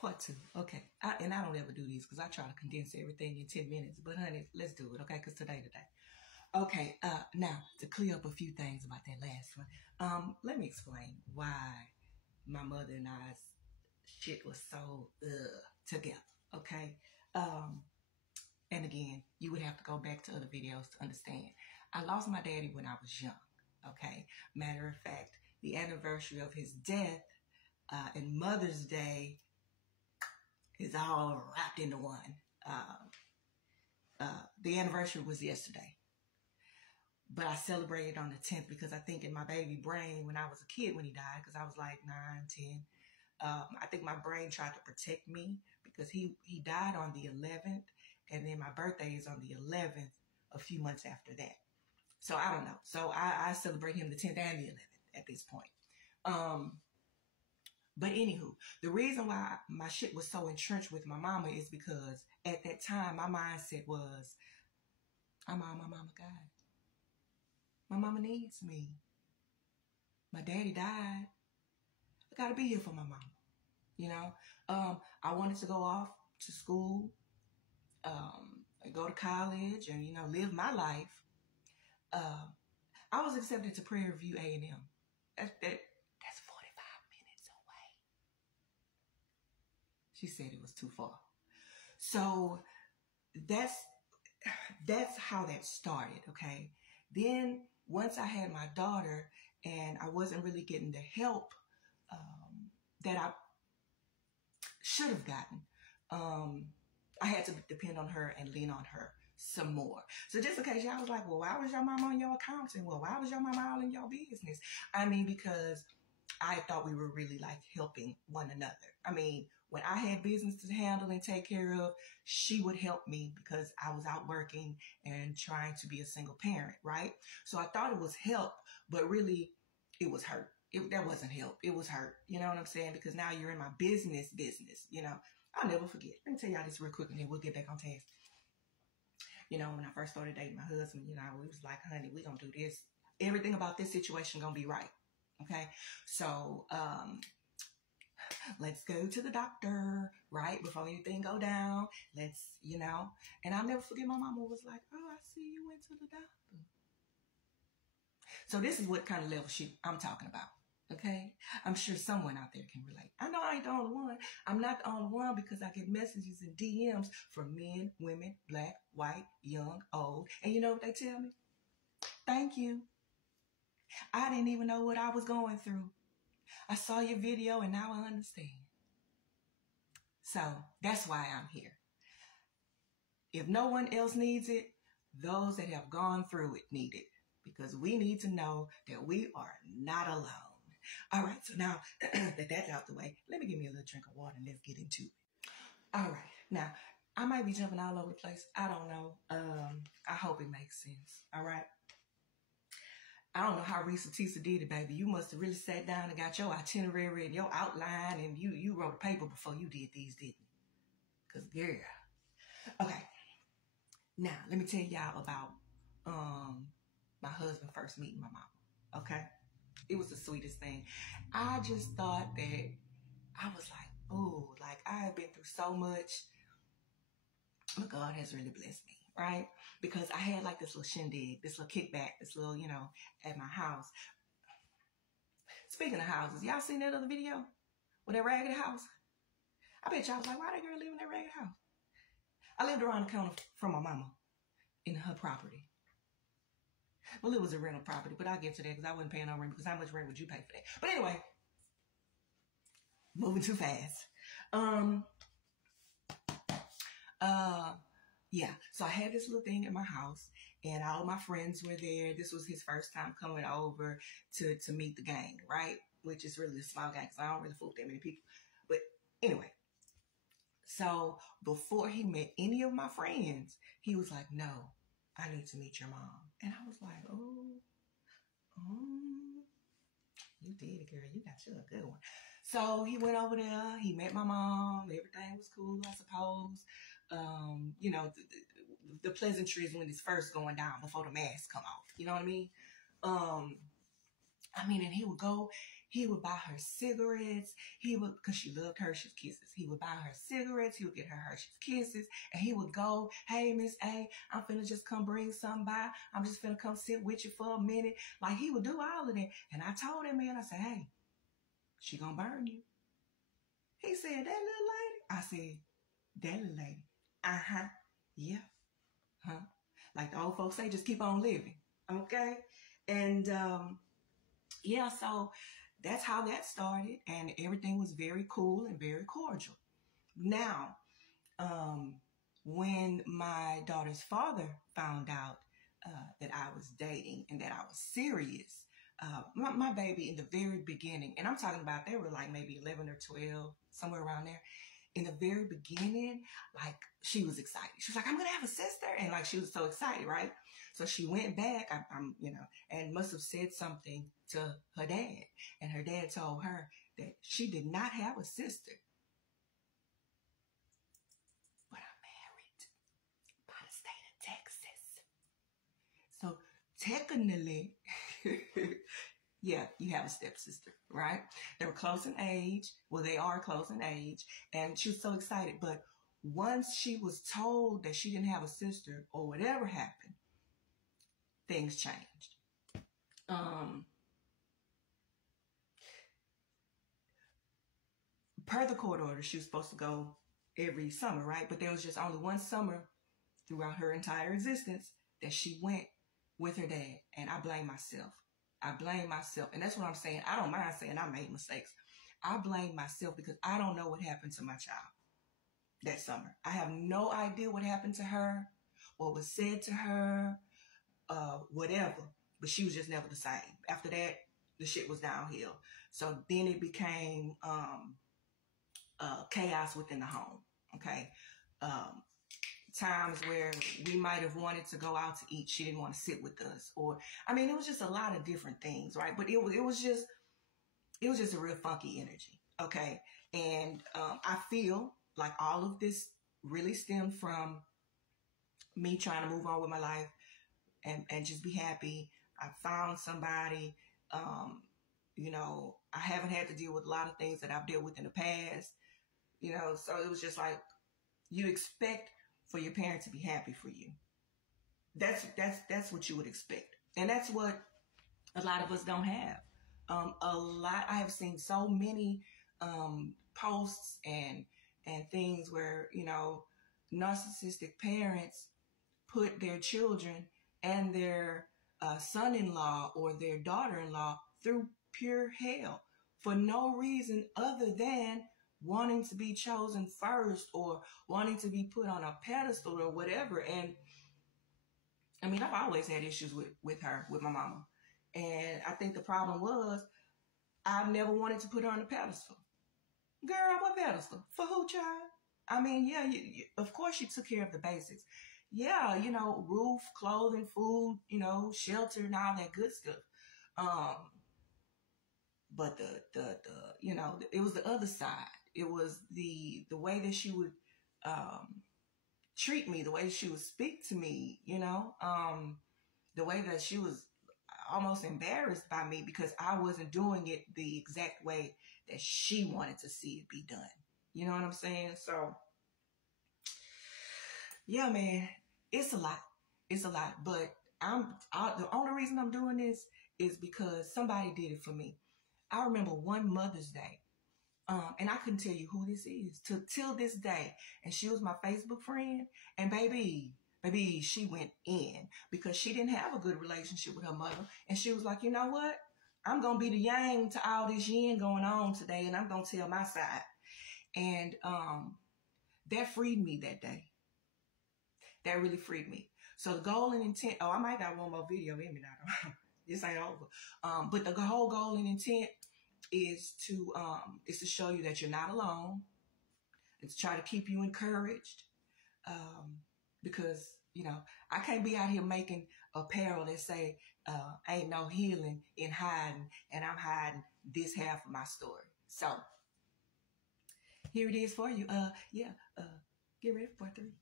Part two. Okay. And I don't ever do these because I try to condense everything in 10 minutes. But honey, let's do it, okay? Because today. Okay, now, to clear up a few things about that last one, let me explain why my mother and I's shit was so together, okay? And again, you would have to go back to other videos to understand. I lost my daddy when I was young, okay? Matter of fact, the anniversary of his death and Mother's Day is all wrapped into one. The anniversary was yesterday. But I celebrated on the 10th because I think in my baby brain when I was a kid when he died, because I was like 9, 10, I think my brain tried to protect me because he died on the 11th and then my birthday is on the 11th a few months after that. So I don't know. So I celebrate him the 10th and the 11th at this point. But anywho, the reason why my shit was so entrenched with my mama is because at that time, my mindset was, I'm all my mama got. My mama needs me. My daddy died. I gotta be here for my mama. You know, I wanted to go off to school, go to college and, you know, live my life. I was accepted to Prairie View A&M. That's 45 minutes away. She said it was too far. So that's how that started, okay? Then once I had my daughter and I wasn't really getting the help that I should have gotten, I had to depend on her and lean on her some more. So just in case y'all was like, well, why was your mama on your accounting? Well, why was your mama all in your business? I mean, because I thought we were really like helping one another. I mean, when I had business to handle and take care of, she would help me because I was out working and trying to be a single parent, right? So I thought it was help, but really it was hurt. That wasn't help. It was hurt. You know what I'm saying? Because now you're in my business, you know. I'll never forget. Let me tell y'all this real quick and then we'll get back on task. You know, when I first started dating my husband, you know, we was like, honey, we gonna do this. Everything about this situation gonna be right. Okay? So, let's go to the doctor, right? Before anything go down. Let's, you know. And I'll never forget my mama was like, oh, I see you went to the doctor. So this is what kind of level shit I'm talking about. Okay? I'm sure someone out there can relate. I know I ain't the only one. I'm not the only one because I get messages and DMs from men, women, black, white, young, old. And you know what they tell me? Thank you. I didn't even know what I was going through. I saw your video and now I understand. So that's why I'm here. If no one else needs it, those that have gone through it need it. Because we need to know that we are not alone. All right, so now that that's out the way, let me give me a little drink of water and let's get into it. All right, now I might be jumping all over the place. I don't know. I hope it makes sense. All right. I don't know how Risa Tisa did it, baby. You must have really sat down and got your itinerary and your outline and you wrote a paper before you did these, didn't you? Because, girl. Okay. Now, let me tell y'all about my husband first meeting my mama. Okay? It was the sweetest thing. I just thought that, I was like, oh, like I have been through so much. But God has really blessed me, right? Because I had like this little shindig, this little kickback, this little, you know, at my house. Speaking of houses, y'all seen that other video with that raggedy house? I bet y'all was like, why that girl live in that raggedy house? I lived around the corner from my mama in her property. Well, it was a rental property, but I'll get to that because I wasn't paying no rent because how much rent would you pay for that? But anyway, moving too fast. Yeah, so I had this little thing in my house and all my friends were there. This was his first time coming over to meet the gang, right? Which is really a small gang because I don't really fool with that many people. But anyway, so before he met any of my friends, he was like, no, I need to meet your mom. And I was like, oh, you did it, girl. You got you a good one. So he went over there. He met my mom. Everything was cool, I suppose. You know, the pleasantries when it's first going down before the mask come off. You know what I mean? And he would go He would buy her cigarettes. He would, because she loved Hershey's Kisses. He would buy her cigarettes. He would get her Hershey's Kisses. And he would go, hey, Miss A, I'm finna just come bring something by. I'm just finna come sit with you for a minute. Like, he would do all of that. And I told him, man, I said, hey, she gonna burn you. He said, that little lady? I said, that little lady. Uh-huh. Yeah. Huh? Like the old folks say, just keep on living. Okay? And, yeah, so that's how that started, and everything was very cool and very cordial. Now, when my daughter's father found out that I was dating and that I was serious, my baby in the very beginning, and I'm talking about they were like maybe 11 or 12, somewhere around there. In the very beginning, like, she was excited. She was like, I'm going to have a sister. And like, she was so excited, right? So she went back, and must have said something to her dad. And her dad told her that she did not have a sister. But I'm married by the state of Texas. So technically, yeah, you have a stepsister, right? They were close in age. Well, they are close in age. And she was so excited. But once she was told that she didn't have a sister or whatever happened, things changed. Per the court order, she was supposed to go every summer, right? But there was just only one summer throughout her entire existence that she went with her dad. And I blame myself. I blame myself. And that's what I'm saying. I don't mind saying I made mistakes. I blame myself because I don't know what happened to my child that summer. I have no idea what happened to her, what was said to her, whatever. But she was just never the same. After that, the shit was downhill. So then it became chaos within the home. Okay. Times where we might have wanted to go out to eat. She didn't want to sit with us. Or, I mean, it was just a lot of different things, right? But it was just a real funky energy. Okay. And I feel like all of this really stemmed from me trying to move on with my life and just be happy. I found somebody, I haven't had to deal with a lot of things that I've dealt with in the past, so it was just like, you expect for your parents to be happy for you. That's what you would expect. And that's what a lot of us don't have. I have seen so many posts and things where, narcissistic parents put their children and their son-in-law or their daughter-in-law through pure hell for no reason other than wanting to be chosen first or wanting to be put on a pedestal or whatever. And I mean, I've always had issues with her, with my mama. And I think the problem was I've never wanted to put her on a pedestal. Girl, what pedestal? For who, child? I mean, yeah, of course you took care of the basics. Yeah, roof, clothing, food, shelter and all that good stuff. But it was the other side. It was the way that she would treat me, the way she would speak to me, the way that she was almost embarrassed by me because I wasn't doing it the exact way that she wanted to see it be done. You know what I'm saying? So, yeah, man, it's a lot. It's a lot. But the only reason I'm doing this is because somebody did it for me. I remember one Mother's Day, and I couldn't tell you who this is till this day. And she was my Facebook friend. And baby, she went in because she didn't have a good relationship with her mother. And she was like, you know what? I'm going to be the yang to all this yin going on today. And I'm going to tell my side. And that freed me that day. That really freed me. So the goal and intent, I might got one more video in me now. This ain't over. But the whole goal and intent is to show you that you're not alone and to try to keep you encouraged. Because, I can't be out here making apparel that say, ain't no healing in hiding, and I'm hiding this half of my story. So here it is for you. Get ready for 3.